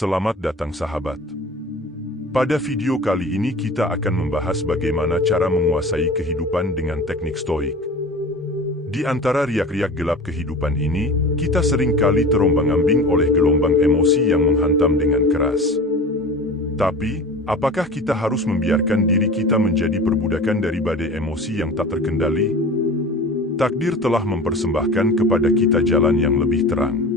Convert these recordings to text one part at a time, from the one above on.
Selamat datang sahabat. Pada video kali ini kita akan membahas bagaimana cara menguasai kehidupan dengan teknik stoik. Di antara riak-riak gelap kehidupan ini, kita sering kali terombang-ambing oleh gelombang emosi yang menghantam dengan keras. Tapi, apakah kita harus membiarkan diri kita menjadi perbudakan dari badai emosi yang tak terkendali? Takdir telah mempersembahkan kepada kita jalan yang lebih terang.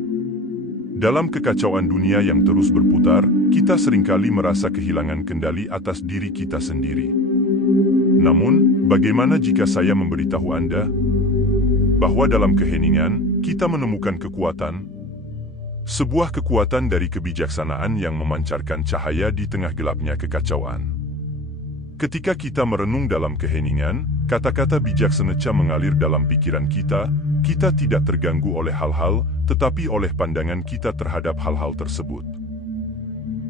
Dalam kekacauan dunia yang terus berputar, kita seringkali merasa kehilangan kendali atas diri kita sendiri. Namun, bagaimana jika saya memberitahu Anda bahwa dalam keheningan, kita menemukan kekuatan, sebuah kekuatan dari kebijaksanaan yang memancarkan cahaya di tengah gelapnya kekacauan. Ketika kita merenung dalam keheningan, kata-kata bijak seneca mengalir dalam pikiran kita tidak terganggu oleh hal-hal, tetapi oleh pandangan kita terhadap hal-hal tersebut.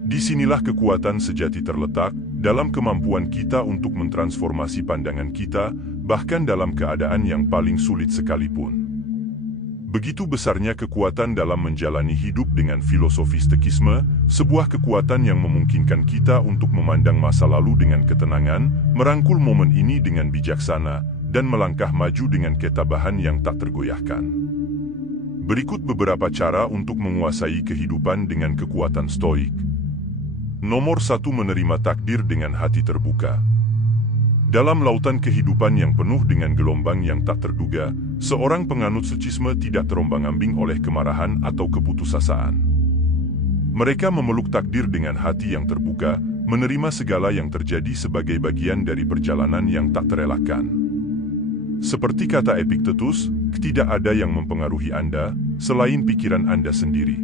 Disinilah kekuatan sejati terletak, dalam kemampuan kita untuk mentransformasi pandangan kita, bahkan dalam keadaan yang paling sulit sekalipun. Begitu besarnya kekuatan dalam menjalani hidup dengan filosofi stoikisme, sebuah kekuatan yang memungkinkan kita untuk memandang masa lalu dengan ketenangan, merangkul momen ini dengan bijaksana, dan melangkah maju dengan ketabahan yang tak tergoyahkan. Berikut beberapa cara untuk menguasai kehidupan dengan kekuatan stoik. Nomor 1, menerima takdir dengan hati terbuka. Dalam lautan kehidupan yang penuh dengan gelombang yang tak terduga, seorang penganut stoikisme tidak terombang-ambing oleh kemarahan atau keputusasaan. Mereka memeluk takdir dengan hati yang terbuka, menerima segala yang terjadi sebagai bagian dari perjalanan yang tak terelakkan. Seperti kata Epictetus, tidak ada yang mempengaruhi Anda, selain pikiran Anda sendiri.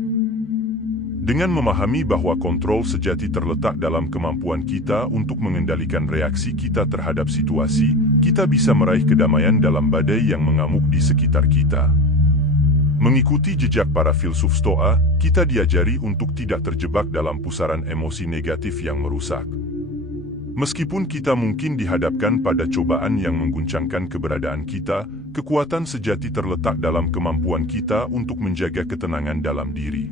Dengan memahami bahwa kontrol sejati terletak dalam kemampuan kita untuk mengendalikan reaksi kita terhadap situasi, kita bisa meraih kedamaian dalam badai yang mengamuk di sekitar kita. Mengikuti jejak para filsuf Stoa, kita diajari untuk tidak terjebak dalam pusaran emosi negatif yang merusak. Meskipun kita mungkin dihadapkan pada cobaan yang mengguncangkan keberadaan kita, kekuatan sejati terletak dalam kemampuan kita untuk menjaga ketenangan dalam diri.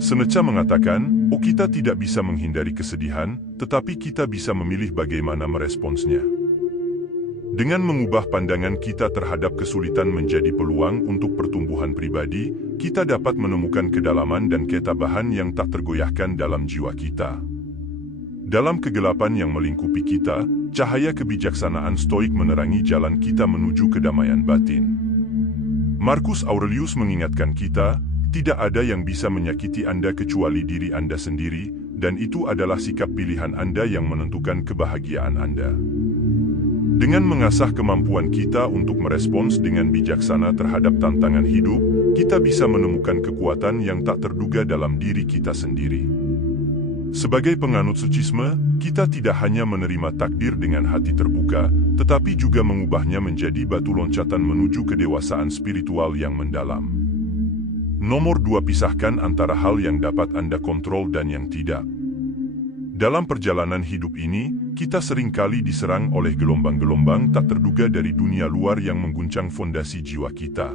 Seneca mengatakan, kita tidak bisa menghindari kesedihan, tetapi kita bisa memilih bagaimana meresponsnya. Dengan mengubah pandangan kita terhadap kesulitan menjadi peluang untuk pertumbuhan pribadi, kita dapat menemukan kedalaman dan ketabahan yang tak tergoyahkan dalam jiwa kita. Dalam kegelapan yang melingkupi kita, cahaya kebijaksanaan stoik menerangi jalan kita menuju kedamaian batin. Marcus Aurelius mengingatkan kita, tidak ada yang bisa menyakiti Anda kecuali diri Anda sendiri, dan itu adalah sikap pilihan Anda yang menentukan kebahagiaan Anda. Dengan mengasah kemampuan kita untuk merespons dengan bijaksana terhadap tantangan hidup, kita bisa menemukan kekuatan yang tak terduga dalam diri kita sendiri. Sebagai penganut stoikisme, kita tidak hanya menerima takdir dengan hati terbuka, tetapi juga mengubahnya menjadi batu loncatan menuju kedewasaan spiritual yang mendalam. Nomor 2, pisahkan antara hal yang dapat Anda kontrol dan yang tidak. Dalam perjalanan hidup ini, kita seringkali diserang oleh gelombang-gelombang tak terduga dari dunia luar yang mengguncang fondasi jiwa kita.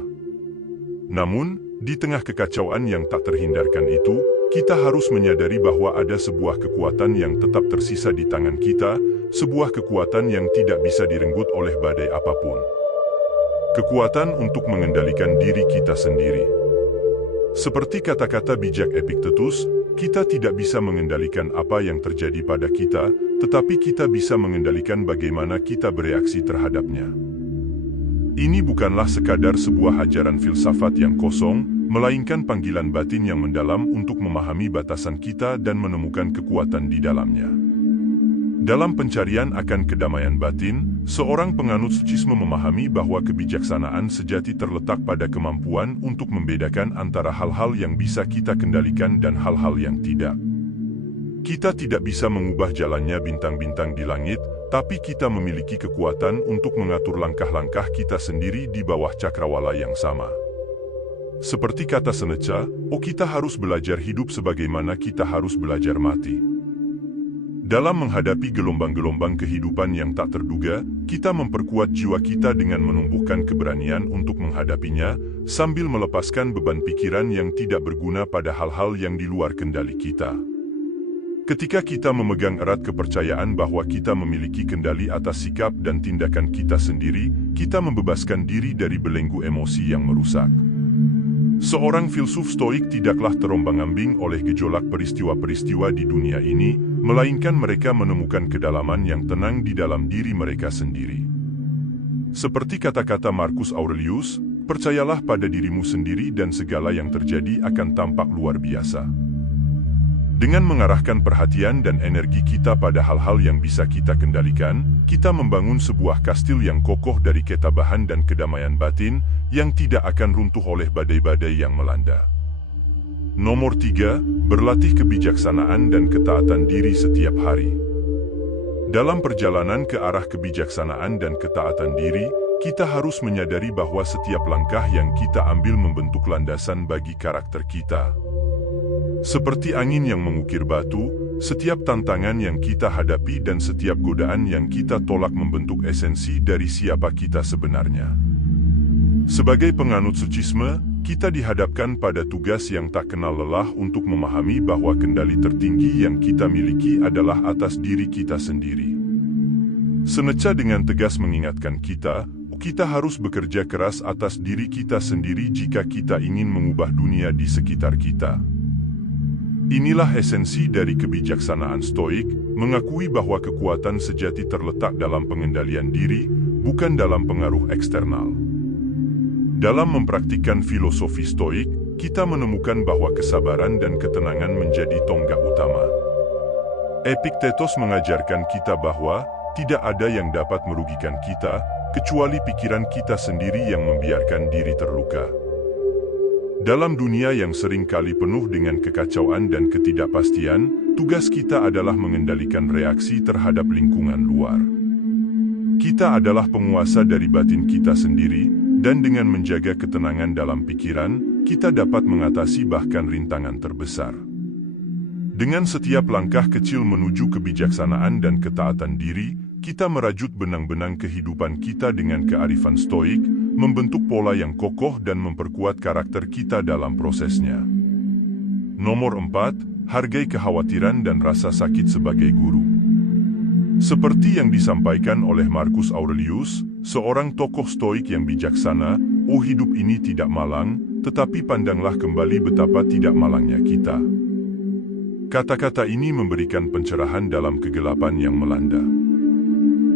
Namun, di tengah kekacauan yang tak terhindarkan itu, kita harus menyadari bahwa ada sebuah kekuatan yang tetap tersisa di tangan kita, sebuah kekuatan yang tidak bisa direnggut oleh badai apapun. Kekuatan untuk mengendalikan diri kita sendiri. Seperti kata-kata bijak Epictetus, kita tidak bisa mengendalikan apa yang terjadi pada kita, tetapi kita bisa mengendalikan bagaimana kita bereaksi terhadapnya. Ini bukanlah sekadar sebuah ajaran filsafat yang kosong, melainkan panggilan batin yang mendalam untuk memahami batasan kita dan menemukan kekuatan di dalamnya. Dalam pencarian akan kedamaian batin, seorang penganut stoikisme memahami bahwa kebijaksanaan sejati terletak pada kemampuan untuk membedakan antara hal-hal yang bisa kita kendalikan dan hal-hal yang tidak. Kita tidak bisa mengubah jalannya bintang-bintang di langit, tapi kita memiliki kekuatan untuk mengatur langkah-langkah kita sendiri di bawah cakrawala yang sama. Seperti kata Seneca, kita harus belajar hidup sebagaimana kita harus belajar mati. Dalam menghadapi gelombang-gelombang kehidupan yang tak terduga, kita memperkuat jiwa kita dengan menumbuhkan keberanian untuk menghadapinya, sambil melepaskan beban pikiran yang tidak berguna pada hal-hal yang di luar kendali kita. Ketika kita memegang erat kepercayaan bahwa kita memiliki kendali atas sikap dan tindakan kita sendiri, kita membebaskan diri dari belenggu emosi yang merusak. Seorang filsuf Stoik tidaklah terombang-ambing oleh gejolak peristiwa-peristiwa di dunia ini, melainkan mereka menemukan kedalaman yang tenang di dalam diri mereka sendiri. Seperti kata-kata Marcus Aurelius, percayalah pada dirimu sendiri dan segala yang terjadi akan tampak luar biasa. Dengan mengarahkan perhatian dan energi kita pada hal-hal yang bisa kita kendalikan, kita membangun sebuah kastil yang kokoh dari ketabahan dan kedamaian batin, yang tidak akan runtuh oleh badai-badai yang melanda. Nomor 3, berlatih kebijaksanaan dan ketaatan diri setiap hari. Dalam perjalanan ke arah kebijaksanaan dan ketaatan diri, kita harus menyadari bahwa setiap langkah yang kita ambil membentuk landasan bagi karakter kita. Seperti angin yang mengukir batu, setiap tantangan yang kita hadapi dan setiap godaan yang kita tolak membentuk esensi dari siapa kita sebenarnya. Sebagai penganut Stoicisme, kita dihadapkan pada tugas yang tak kenal lelah untuk memahami bahwa kendali tertinggi yang kita miliki adalah atas diri kita sendiri. Seneca dengan tegas mengingatkan kita harus bekerja keras atas diri kita sendiri jika kita ingin mengubah dunia di sekitar kita. Inilah esensi dari kebijaksanaan Stoik, mengakui bahwa kekuatan sejati terletak dalam pengendalian diri, bukan dalam pengaruh eksternal. Dalam mempraktikkan filosofi Stoik, kita menemukan bahwa kesabaran dan ketenangan menjadi tonggak utama. Epictetus mengajarkan kita bahwa tidak ada yang dapat merugikan kita, kecuali pikiran kita sendiri yang membiarkan diri terluka. Dalam dunia yang sering kali penuh dengan kekacauan dan ketidakpastian, tugas kita adalah mengendalikan reaksi terhadap lingkungan luar. Kita adalah penguasa dari batin kita sendiri, dan dengan menjaga ketenangan dalam pikiran, kita dapat mengatasi bahkan rintangan terbesar. Dengan setiap langkah kecil menuju kebijaksanaan dan ketaatan diri, kita merajut benang-benang kehidupan kita dengan kearifan Stoik, membentuk pola yang kokoh dan memperkuat karakter kita dalam prosesnya. Nomor 4, hargai kekhawatiran dan rasa sakit sebagai guru. Seperti yang disampaikan oleh Marcus Aurelius, seorang tokoh Stoik yang bijaksana, hidup ini tidak malang, tetapi pandanglah kembali betapa tidak malangnya kita. Kata-kata ini memberikan pencerahan dalam kegelapan yang melanda.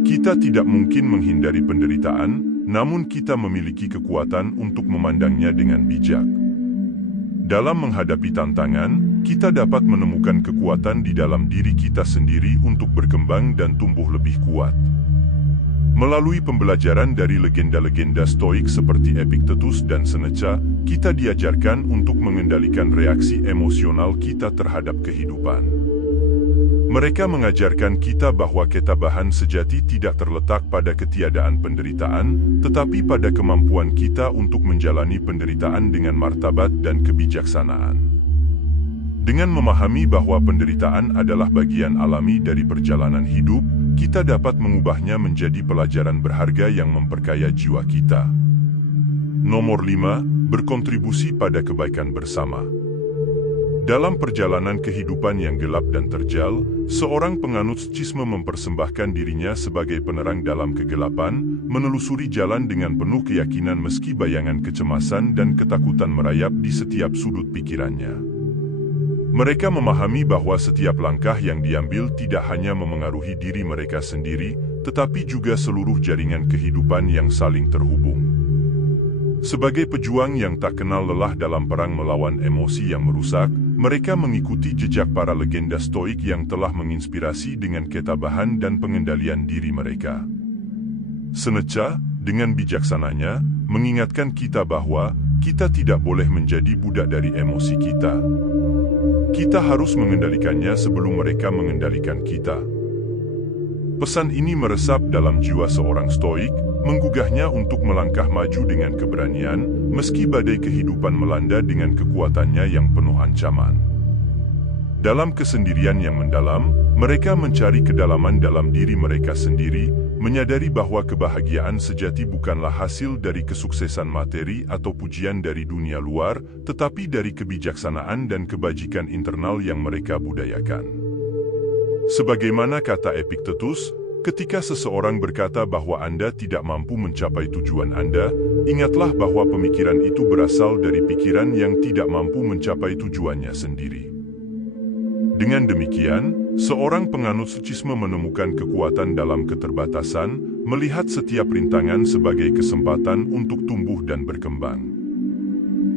Kita tidak mungkin menghindari penderitaan, namun kita memiliki kekuatan untuk memandangnya dengan bijak. Dalam menghadapi tantangan, kita dapat menemukan kekuatan di dalam diri kita sendiri untuk berkembang dan tumbuh lebih kuat. Melalui pembelajaran dari legenda-legenda Stoik seperti Epictetus dan Seneca, kita diajarkan untuk mengendalikan reaksi emosional kita terhadap kehidupan. Mereka mengajarkan kita bahwa ketabahan sejati tidak terletak pada ketiadaan penderitaan, tetapi pada kemampuan kita untuk menjalani penderitaan dengan martabat dan kebijaksanaan. Dengan memahami bahwa penderitaan adalah bagian alami dari perjalanan hidup, kita dapat mengubahnya menjadi pelajaran berharga yang memperkaya jiwa kita. Nomor 5, berkontribusi pada kebaikan bersama. Dalam perjalanan kehidupan yang gelap dan terjal, seorang penganut Stoicisme mempersembahkan dirinya sebagai penerang dalam kegelapan, menelusuri jalan dengan penuh keyakinan meski bayangan kecemasan dan ketakutan merayap di setiap sudut pikirannya. Mereka memahami bahwa setiap langkah yang diambil tidak hanya memengaruhi diri mereka sendiri, tetapi juga seluruh jaringan kehidupan yang saling terhubung. Sebagai pejuang yang tak kenal lelah dalam perang melawan emosi yang merusak, mereka mengikuti jejak para legenda Stoik yang telah menginspirasi dengan ketabahan dan pengendalian diri mereka. Seneca, dengan bijaksananya, mengingatkan kita bahwa kita tidak boleh menjadi budak dari emosi kita. Kita harus mengendalikannya sebelum mereka mengendalikan kita. Pesan ini meresap dalam jiwa seorang Stoik, menggugahnya untuk melangkah maju dengan keberanian, meski badai kehidupan melanda dengan kekuatannya yang penuh ancaman. Dalam kesendirian yang mendalam, mereka mencari kedalaman dalam diri mereka sendiri, menyadari bahwa kebahagiaan sejati bukanlah hasil dari kesuksesan materi atau pujian dari dunia luar, tetapi dari kebijaksanaan dan kebajikan internal yang mereka budayakan. Sebagaimana kata Epictetus, ketika seseorang berkata bahwa Anda tidak mampu mencapai tujuan Anda, ingatlah bahwa pemikiran itu berasal dari pikiran yang tidak mampu mencapai tujuannya sendiri. Dengan demikian, seorang penganut stoicisme menemukan kekuatan dalam keterbatasan, melihat setiap rintangan sebagai kesempatan untuk tumbuh dan berkembang.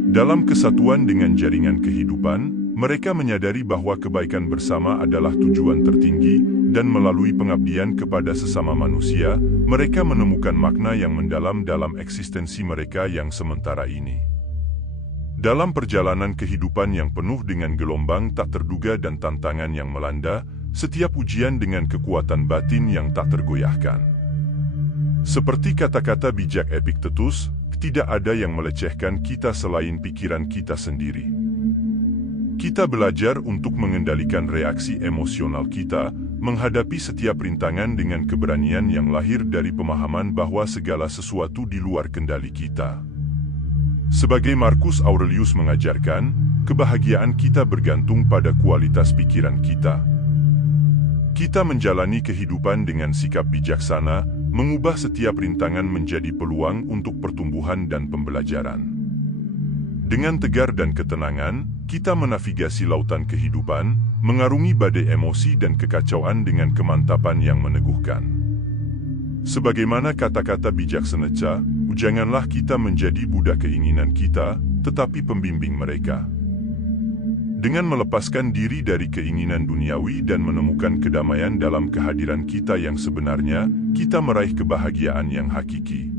Dalam kesatuan dengan jaringan kehidupan, mereka menyadari bahwa kebaikan bersama adalah tujuan tertinggi, dan melalui pengabdian kepada sesama manusia, mereka menemukan makna yang mendalam dalam eksistensi mereka yang sementara ini. Dalam perjalanan kehidupan yang penuh dengan gelombang tak terduga dan tantangan yang melanda, setiap ujian dengan kekuatan batin yang tak tergoyahkan. Seperti kata-kata bijak Epictetus, tidak ada yang melecehkan kita selain pikiran kita sendiri. Kita belajar untuk mengendalikan reaksi emosional kita, menghadapi setiap rintangan dengan keberanian yang lahir dari pemahaman bahwa segala sesuatu di luar kendali kita. Sebagai Marcus Aurelius mengajarkan, kebahagiaan kita bergantung pada kualitas pikiran kita. Kita menjalani kehidupan dengan sikap bijaksana, mengubah setiap rintangan menjadi peluang untuk pertumbuhan dan pembelajaran. Dengan tegar dan ketenangan, kita menavigasi lautan kehidupan, mengarungi badai emosi dan kekacauan dengan kemantapan yang meneguhkan. Sebagaimana kata-kata bijak Seneca, janganlah kita menjadi budak keinginan kita, tetapi pembimbing mereka. Dengan melepaskan diri dari keinginan duniawi dan menemukan kedamaian dalam kehadiran kita yang sebenarnya, kita meraih kebahagiaan yang hakiki.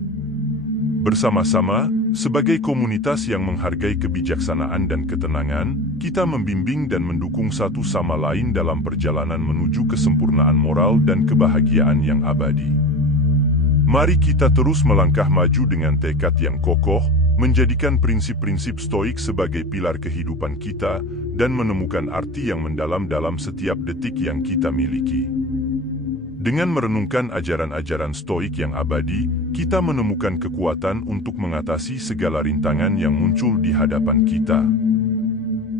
Bersama-sama, sebagai komunitas yang menghargai kebijaksanaan dan ketenangan, kita membimbing dan mendukung satu sama lain dalam perjalanan menuju kesempurnaan moral dan kebahagiaan yang abadi. Mari kita terus melangkah maju dengan tekad yang kokoh, menjadikan prinsip-prinsip stoik sebagai pilar kehidupan kita, dan menemukan arti yang mendalam dalam setiap detik yang kita miliki. Dengan merenungkan ajaran-ajaran stoik yang abadi, kita menemukan kekuatan untuk mengatasi segala rintangan yang muncul di hadapan kita.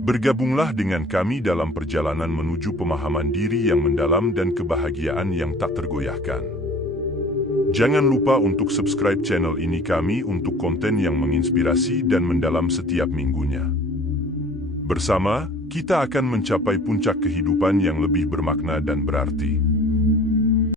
Bergabunglah dengan kami dalam perjalanan menuju pemahaman diri yang mendalam dan kebahagiaan yang tak tergoyahkan. Jangan lupa untuk subscribe channel ini kami untuk konten yang menginspirasi dan mendalam setiap minggunya. Bersama, kita akan mencapai puncak kehidupan yang lebih bermakna dan berarti.